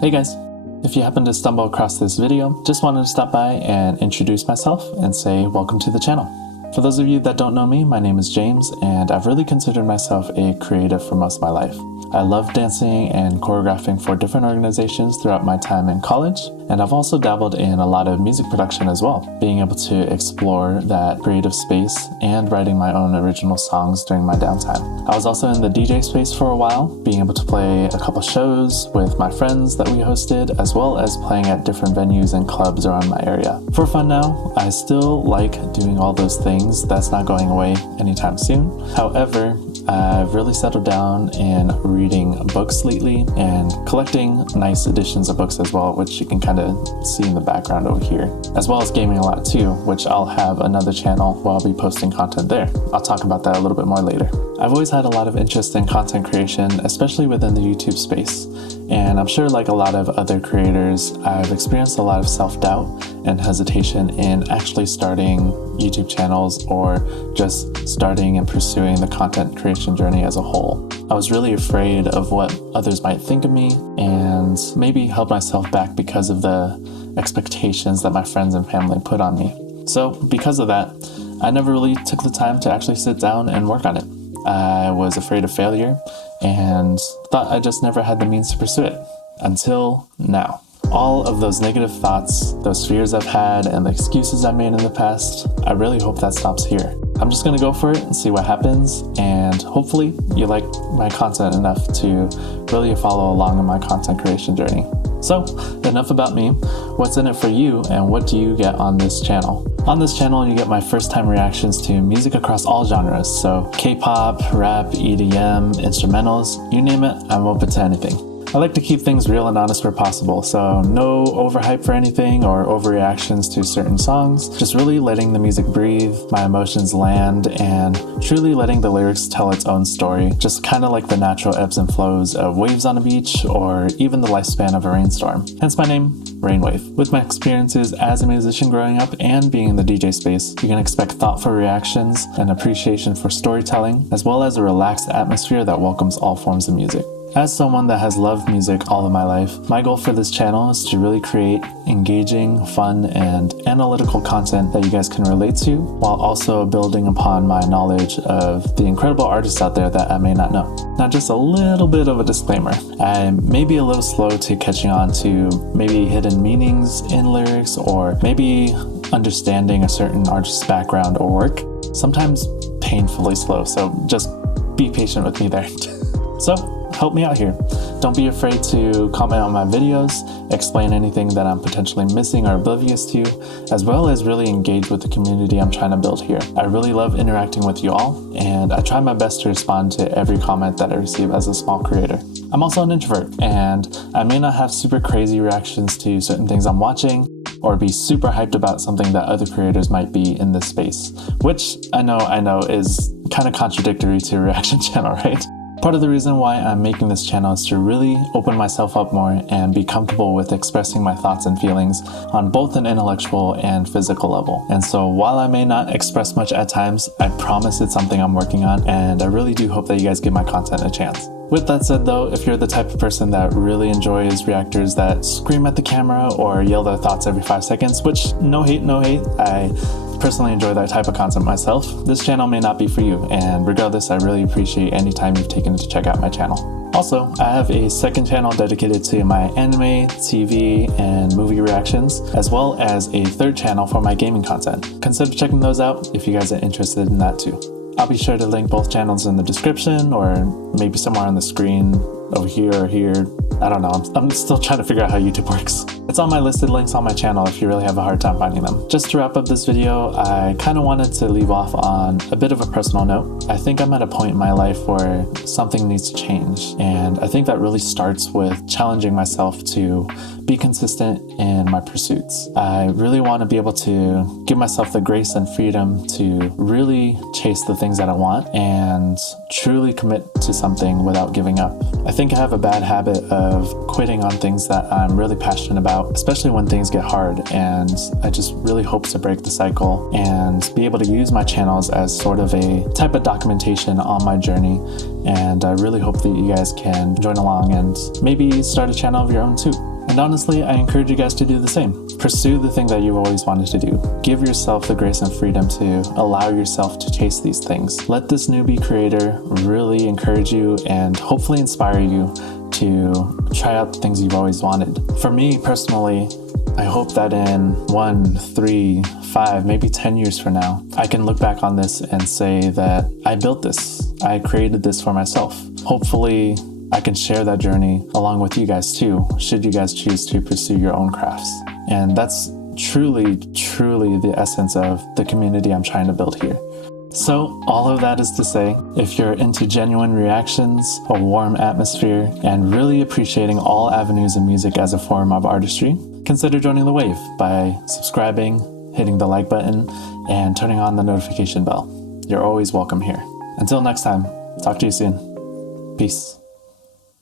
Hey guys! If you happen to stumble across this video, just wanted to stop by and introduce myself and say welcome to the channel. For those of you that don't know me, my name is James, and I've really considered myself a creative for most of my life. I love dancing and choreographing for different organizations throughout my time in college, and I've also dabbled in a lot of music production as well, being able to explore that creative space and writing my own original songs during my downtime. I was also in the DJ space for a while, being able to play a couple shows with my friends that we hosted, as well as playing at different venues and clubs around my area. For fun now, I still like doing all those things. That's not going away anytime soon. However, I've really settled down in reading books lately and collecting nice editions of books as well, which you can kind of see in the background over here, as well as gaming a lot too, which I'll have another channel where I'll be posting content there. I'll talk about that a little bit more later. I've always had a lot of interest in content creation, especially within the YouTube space. And I'm sure like a lot of other creators, I've experienced a lot of self-doubt and hesitation in actually starting YouTube channels or just starting and pursuing the content creation journey as a whole. I was really afraid of what others might think of me and maybe held myself back because of the expectations that my friends and family put on me. So because of that, I never really took the time to actually sit down and work on it. I was afraid of failure and thought I just never had the means to pursue it until now. All of those negative thoughts, those fears I've had, and the excuses I made in the past, I really hope that stops here. I'm just gonna go for it and see what happens, and hopefully you like my content enough to really follow along in my content creation journey. So, enough about me. What's in it for you, and what do you get on this channel? On this channel, you get my first time reactions to music across all genres, so K-pop, rap, EDM, instrumentals, you name it, I'm open to anything. I like to keep things real and honest where possible, so no overhype for anything or overreactions to certain songs, just really letting the music breathe, my emotions land, and truly letting the lyrics tell its own story, just kind of like the natural ebbs and flows of waves on a beach or even the lifespan of a rainstorm. Hence my name, Rainwave. With my experiences as a musician growing up and being in the DJ space, you can expect thoughtful reactions and appreciation for storytelling, as well as a relaxed atmosphere that welcomes all forms of music. As someone that has loved music all of my life, my goal for this channel is to really create engaging, fun, and analytical content that you guys can relate to, while also building upon my knowledge of the incredible artists out there that I may not know. Now, just a little bit of a disclaimer. I may be a little slow to catching on to maybe hidden meanings in lyrics, or maybe understanding a certain artist's background or work. Sometimes painfully slow, so just be patient with me there. So, help me out here. Don't be afraid to comment on my videos, explain anything that I'm potentially missing or oblivious to, as well as really engage with the community I'm trying to build here. I really love interacting with you all, and I try my best to respond to every comment that I receive as a small creator. I'm also an introvert, and I may not have super crazy reactions to certain things I'm watching, or be super hyped about something that other creators might be in this space, which I know is kind of contradictory to a reaction channel, right? Part of the reason why I'm making this channel is to really open myself up more and be comfortable with expressing my thoughts and feelings on both an intellectual and physical level. And so while I may not express much at times, I promise it's something I'm working on, and I really do hope that you guys give my content a chance. With that said though, if you're the type of person that really enjoys reactors that scream at the camera or yell their thoughts every 5 seconds, which no hate, I personally enjoy that type of content myself, this channel may not be for you, and regardless, I really appreciate any time you've taken to check out my channel. Also, I have a second channel dedicated to my anime, TV, and movie reactions, as well as a third channel for my gaming content. Consider checking those out if you guys are interested in that too. I'll be sure to link both channels in the description, or maybe somewhere on the screen over here or here. I don't know, I'm still trying to figure out how YouTube works. It's on my listed links on my channel if you really have a hard time finding them. Just to wrap up this video, I kind of wanted to leave off on a bit of a personal note. I think I'm at a point in my life where something needs to change, and I think that really starts with challenging myself to be consistent in my pursuits. I really want to be able to give myself the grace and freedom to really chase the things that I want and truly commit to something without giving up. I think I have a bad habit of of quitting on things that I'm really passionate about, especially when things get hard. And I just really hope to break the cycle and be able to use my channels as sort of a type of documentation on my journey. And I really hope that you guys can join along and maybe start a channel of your own too. And honestly, I encourage you guys to do the same. Pursue the thing that you've always wanted to do. Give yourself the grace and freedom to allow yourself to chase these things. Let this newbie creator really encourage you and hopefully inspire you to try out the things you've always wanted. For me personally, I hope that in 1, 3, 5, maybe 10 years from now, I can look back on this and say that I built this. I created this for myself. Hopefully, I can share that journey along with you guys too, should you guys choose to pursue your own crafts. And that's truly, truly the essence of the community I'm trying to build here. So all of that is to say, if you're into genuine reactions, a warm atmosphere, and really appreciating all avenues of music as a form of artistry, consider joining the wave by subscribing, hitting the like button, and turning on the notification bell. You're always welcome here. Until next time, talk to you soon. Peace.